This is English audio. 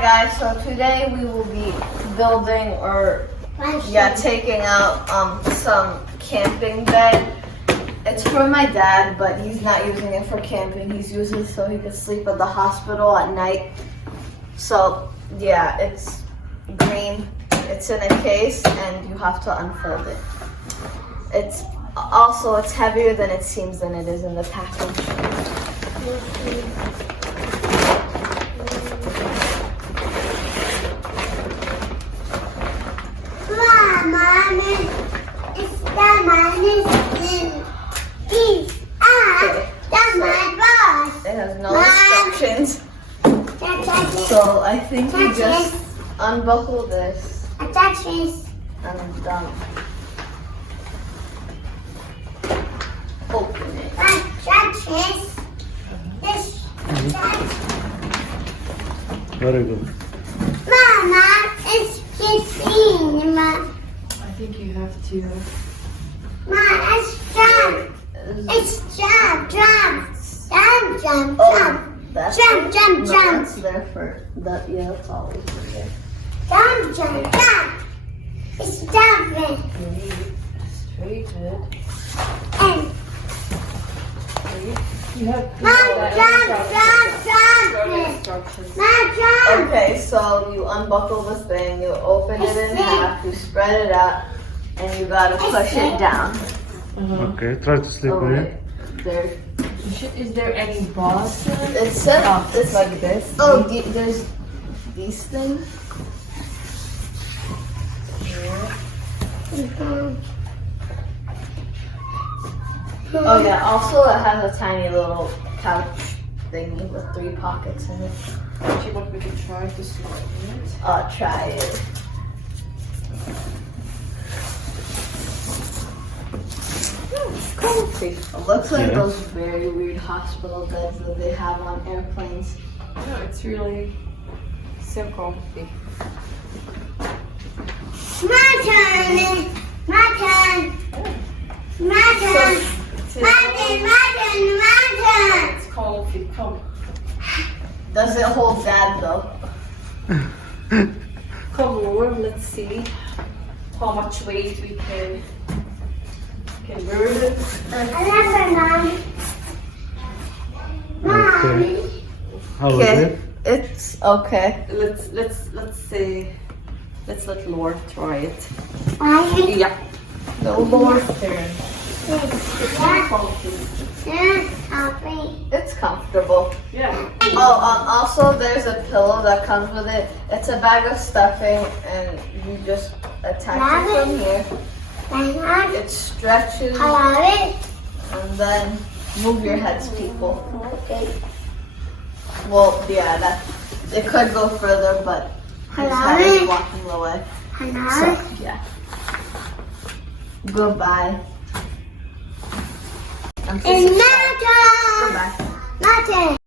guys, so today we will be building or taking out some camping bed. It's for my dad, but he's not using it for camping. He's using it so he can sleep at the hospital at night. So yeah, it's green. It's in a case and you have to unfold it. It's heavier than it seems than it is in the package. It has no instructions. So I think you just unbuckle this and done. Open it. Very good. Mama, it's kissing. I think you have to. Mama, it's jump. It's jump. That's there for that. Yeah, that's always there. Jump. It's jumping. Straight it. And You have Mom, jump. Okay, so you unbuckle this thing, you open it in half, you spread it out, and you gotta push it down. Okay, try to sleep on it. There. Is there any balls? It's like this. Oh, there's these things. Oh yeah, also it has a tiny little couch thingy with 3 pockets in it. Do you want me to try to sleep on it? I'll try it. It's comfy. It looks like those very weird hospital beds that they have on airplanes. No, it's really so comfy. My turn. It's comfy. Come. Does it hold Dad though? Come over. Let's see how much weight we can move it. Okay. How is it? It's okay. Let's see. Let's let Laura try it. Yeah. Yeah. No more. It's comfortable. Yeah. Also there's a pillow that comes with it. It's a bag of stuffing and you just attach it from here. It stretches and then move your heads, people. Well, yeah, it could go further, but his head is walking away. So, yeah. Goodbye. It's Goodbye. my turn.